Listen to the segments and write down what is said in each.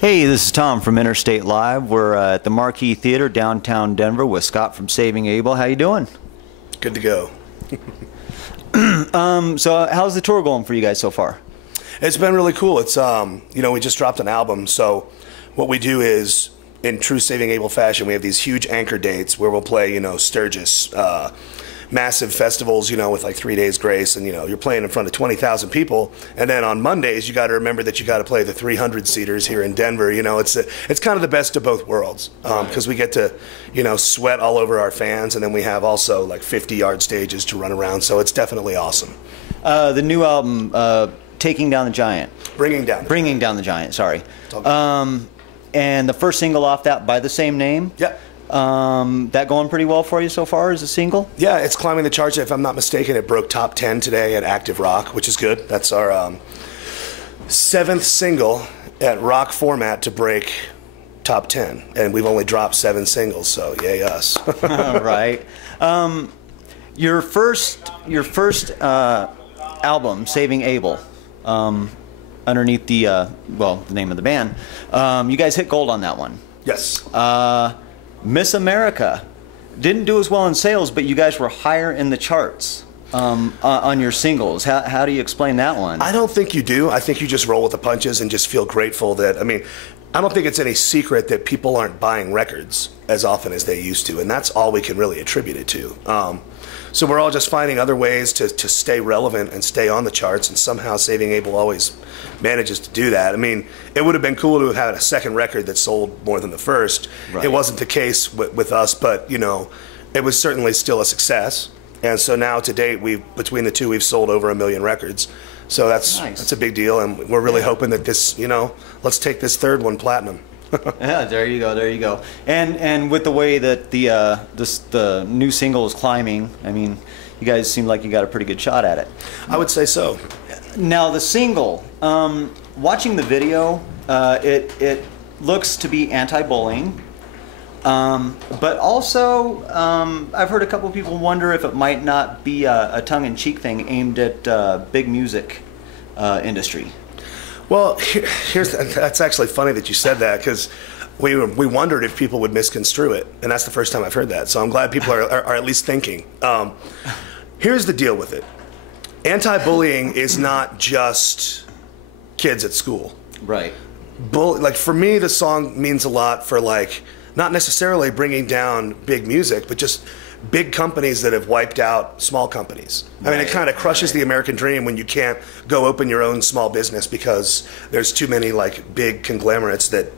Hey, this is Tom from Interstate Live. We're at the Marquis Theater, downtown Denver, with Scott from Saving Abel. How you doing? Good to go. So how's the tour going for you guys so far? It's been really cool. It's we just dropped an album, so what we do is, in true Saving Abel fashion, we have these huge anchor dates where we'll play, Sturgis, massive festivals, with like 3 days grace, and you're playing in front of 20,000 people, and then on Mondays you got to remember that you got to play the 300 seaters here in Denver. It's kind of the best of both worlds, because we get to sweat all over our fans, and then we have also like 50-yard stages to run around, so it's definitely awesome. The new album, Taking Down the Giant. Bringing Down the Giant, sorry. And the first single off that, by the same name. Yeah. That going pretty well for you so far as a single? Yeah, it's climbing the charts. If I'm not mistaken, it broke top 10 today at Active Rock, which is good. That's our 7th single at rock format to break top 10, and we've only dropped 7 singles, so yay us. Right. Your first album, Saving Abel, underneath the name of the band, you guys hit gold on that one. Yes. Miss America didn't do as well in sales, but you guys were higher in the charts on your singles. How do you explain that one? I don't think you do. I think you just roll with the punches and just feel grateful that, I don't think it's any secret that people aren't buying records as often as they used to, and that's all we can really attribute it to. So we're all just finding other ways to stay relevant and stay on the charts, and somehow Saving Abel always manages to do that. It would have been cool to have had a second record that sold more than the first. Right. It wasn't the case with us, but it was certainly still a success. And so now to date, between the two, we've sold over 1 million records. So that's nice. That's a big deal, and we're really hoping that this, let's take this third one platinum. Yeah, there you go. And with the way that the new single is climbing, you guys seem like you got a pretty good shot at it. I would say so. Now the single, watching the video, it looks to be anti-bullying, but also I've heard a couple people wonder if it might not be a tongue-in-cheek thing aimed at big music industry. Well, that's actually funny that you said that, because we wondered if people would misconstrue it, and that's the first time I've heard that. So I'm glad people are at least thinking. Here's the deal with it. Anti-bullying is not just kids at school. Right. For me, the song means a lot for not necessarily bringing down big music, but just big companies that have wiped out small companies. It kind of crushes the American dream when you can't go open your own small business because there's too many big conglomerates that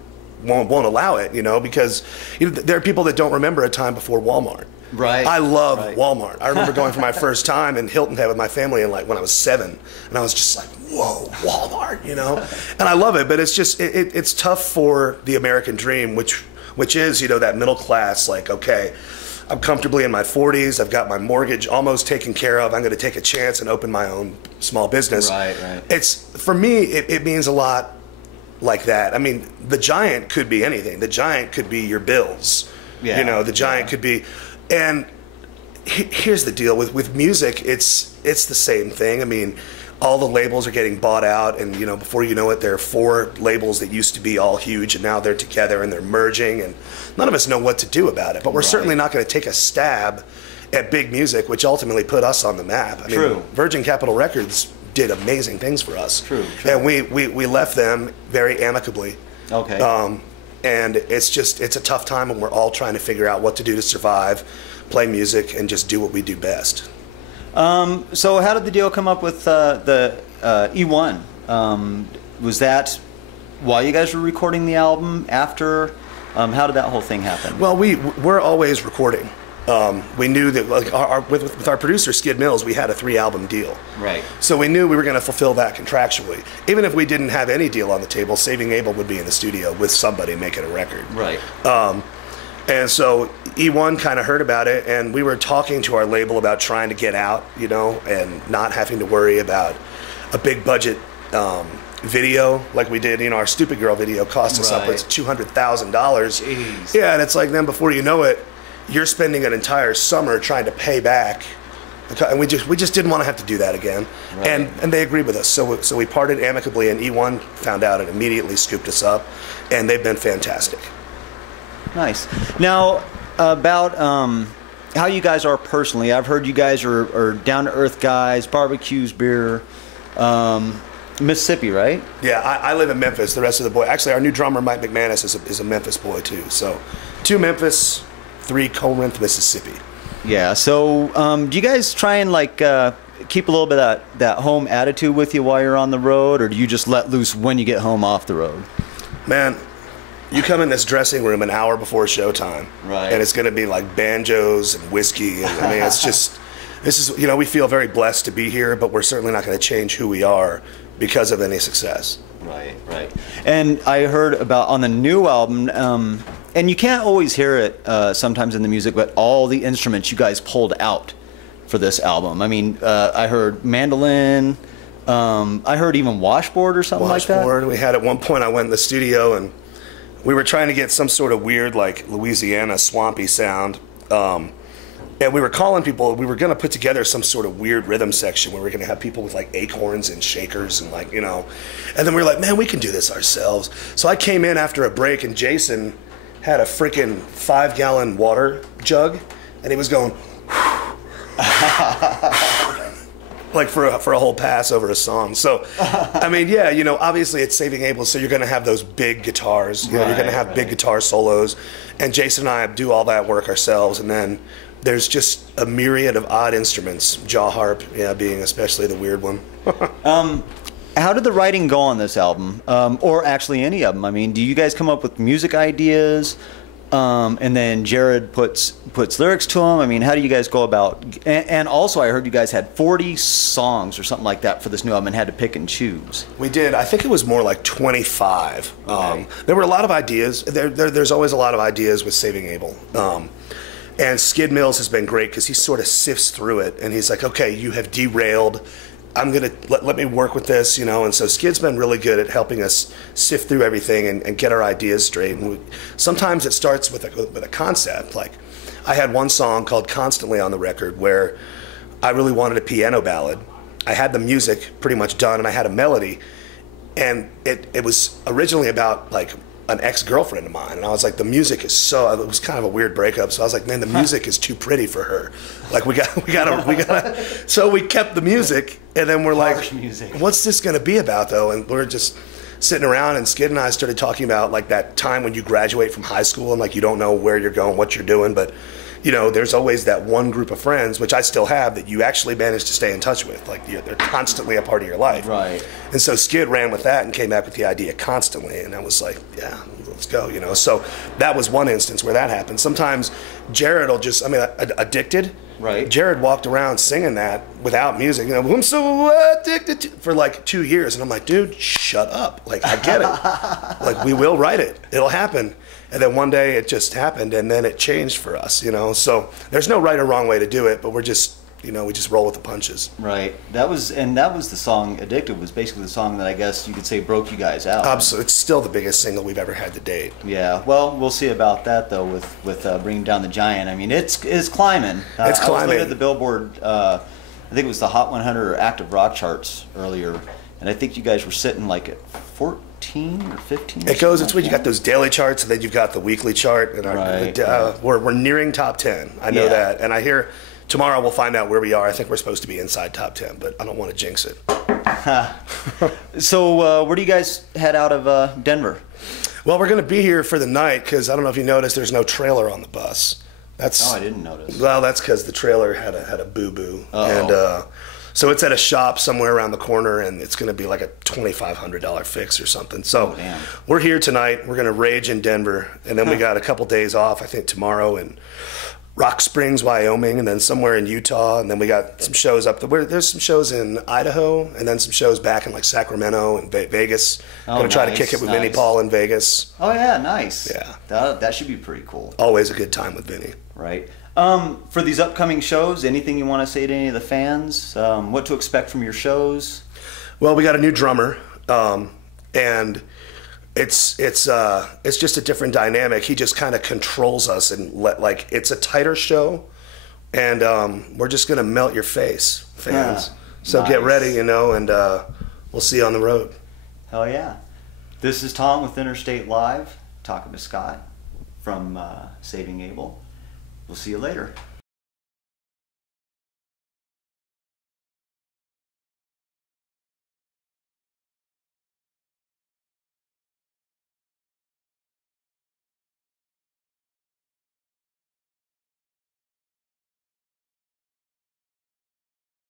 won't allow it, because there are people that don't remember a time before Walmart. Right. I love Walmart. I remember going for my first time in Hilton Head with my family when I was 7, and I was just like, whoa, Walmart, And I love it, but it's just, it's tough for the American dream, which is, that middle class, okay, I'm comfortably in my 40s, I've got my mortgage almost taken care of, I'm going to take a chance and open my own small business. Right. For me, it means a lot like that. The Giant could be anything. The Giant could be your bills. Yeah. The Giant could be, and here's the deal with music, it's the same thing. All the labels are getting bought out, and before you know it, there are 4 labels that used to be all huge, and now they're together and they're merging, and none of us know what to do about it. But we're certainly not going to take a stab at big music, which ultimately put us on the map. True. Virgin Capitol Records did amazing things for us. True. And we left them very amicably. Okay. And it's a tough time, and we're all trying to figure out what to do to survive, play music, and just do what we do best. So how did the deal come up with the E1? Was that while you guys were recording the album, after? How did that whole thing happen? Well, we're always recording. We knew that with our producer Skid Mills, we had a 3-album deal. Right. So we knew we were going to fulfill that contractually. Even if we didn't have any deal on the table, Saving Abel would be in the studio with somebody making a record. Right. And so E1 kind of heard about it, and we were talking to our label about trying to get out, and not having to worry about a big budget video like we did. Our Stupid Girl video cost us upwards of $200,000. Jeez. Yeah, and it's then before you know it, you're spending an entire summer trying to pay back And we just didn't want to have to do that again. Right. And they agreed with us. So we parted amicably, and E1 found out and immediately scooped us up, and they've been fantastic. Nice. Now, about how you guys are personally, I've heard you guys are down-to-earth guys, barbecues, beer, Mississippi, right? Yeah, I live in Memphis. The rest of the boys, actually, our new drummer, Mike McManus, is a Memphis boy, too. So 2 Memphis, 3 Corinth, Mississippi. Yeah, so do you guys try and like keep a little bit of that home attitude with you while you're on the road, or do you just let loose when you get home off the road? Man, you come in this dressing room an hour before showtime, right? And it's going to be like banjos and whiskey, and I mean, it's just, this is, you know, we feel very blessed to be here, but we're certainly not going to change who we are because of any success. Right, right. And I heard about on the new album, and you can't always hear it sometimes in the music, but all the instruments you guys pulled out for this album. I mean, I heard mandolin, I heard even washboard or something like that. Washboard. We had at one point, I went in the studio and we were trying to get some sort of weird, like Louisiana swampy sound. And we were calling people, we were going to put together some sort of weird rhythm section where we were going to have people with like acorns and shakers and like, you know. And then we were like, man, we can do this ourselves. So I came in after a break and Jason had a freaking 5-gallon water jug and he was going like for a whole pass over a song. So, I mean, yeah, you know, obviously it's Saving Abel, so you're going to have those big guitars. You know, you're going to have big guitar solos. And Jason and I do all that work ourselves. And then there's just a myriad of odd instruments, jaw harp, yeah, being especially the weird one. How did the writing go on this album, or actually any of them? I mean, do you guys come up with music ideas, and then Jared puts lyrics to them? I mean, how do you guys go about? And also, I heard you guys had 40 songs or something like that for this new album, and had to pick and choose. We did. I think it was more like 25. Okay. There were a lot of ideas. There's always a lot of ideas with Saving Abel. And Skid Mills has been great because he sort of sifts through it, and he's like, okay, you have derailed. I'm going to let me work with this, you know. And so Skid's been really good at helping us sift through everything and get our ideas straight. And sometimes it starts with a concept. Like I had one song called Constantly on the record where I really wanted a piano ballad. I had the music pretty much done, and I had a melody. And it was originally about like an ex-girlfriend of mine, and I was like, the music is so, it was kind of a weird breakup, so I was like, man, the music is too pretty for her. Like we gotta so we kept the music, and then we're like, what's this gonna be about though? And we're just sitting around, and Skid and I started talking about like that time when you graduate from high school and like you don't know where you're going, what you're doing, but you know, there's always that one group of friends, which I still have, that you actually manage to stay in touch with. Like, they're constantly a part of your life. Right. And so Skid ran with that and came back with the idea Constantly. And I was like, yeah, let's go, you know. So that was one instance where that happened. Sometimes Jared will just, I mean, Addicted. Right. Jared walked around singing that without music. You know, I'm so addicted to, for like 2 years. And I'm like, dude, shut up. Like, I get it. Like, we will write it. It'll happen. And then one day it just happened, and then it changed for us, you know. So there's no right or wrong way to do it, but we're just, you know, we just roll with the punches. Right. That was the song. Addicted was basically the song that I guess you could say broke you guys out. Absolutely. It's still the biggest single we've ever had to date. Yeah. Well, we'll see about that though with Bringing Down the Giant. I mean, it's climbing. It's climbing. I was looking at the Billboard. I think it was the Hot 100 or Active Rock charts earlier, and I think you guys were sitting like at 14 or 15. It goes. It's when you got those daily charts, and then you've got the weekly chart, and we're nearing top 10. I know that, and I hear tomorrow we'll find out where we are. I think we're supposed to be inside top 10, but I don't want to jinx it. So where do you guys head out of Denver? Well, we're going to be here for the night because I don't know if you noticed, there's no trailer on the bus. I didn't notice. Well, that's because the trailer had a boo-boo, and so it's at a shop somewhere around the corner, and it's going to be like a $2,500 fix or something. So we're here tonight. We're going to rage in Denver, and then we got a couple days off, I think tomorrow in Rock Springs, Wyoming, and then somewhere in Utah, and then we got some shows up there. There's some shows in Idaho, and then some shows back in like Sacramento and Vegas. Going to try to kick it with Vinnie Paul in Vegas. Oh yeah, nice. Yeah, that should be pretty cool. Always a good time with Vinnie. Right. For these upcoming shows, anything you want to say to any of the fans? What to expect from your shows? Well, we got a new drummer, and it's just a different dynamic. He just kind of controls us, and it's a tighter show and we're just gonna melt your face, fans. So Nice. get ready, you know, and we'll see you on the road. Hell yeah. This is Tom with Interstate Live, talking to Scott from Saving Abel. We'll see you later.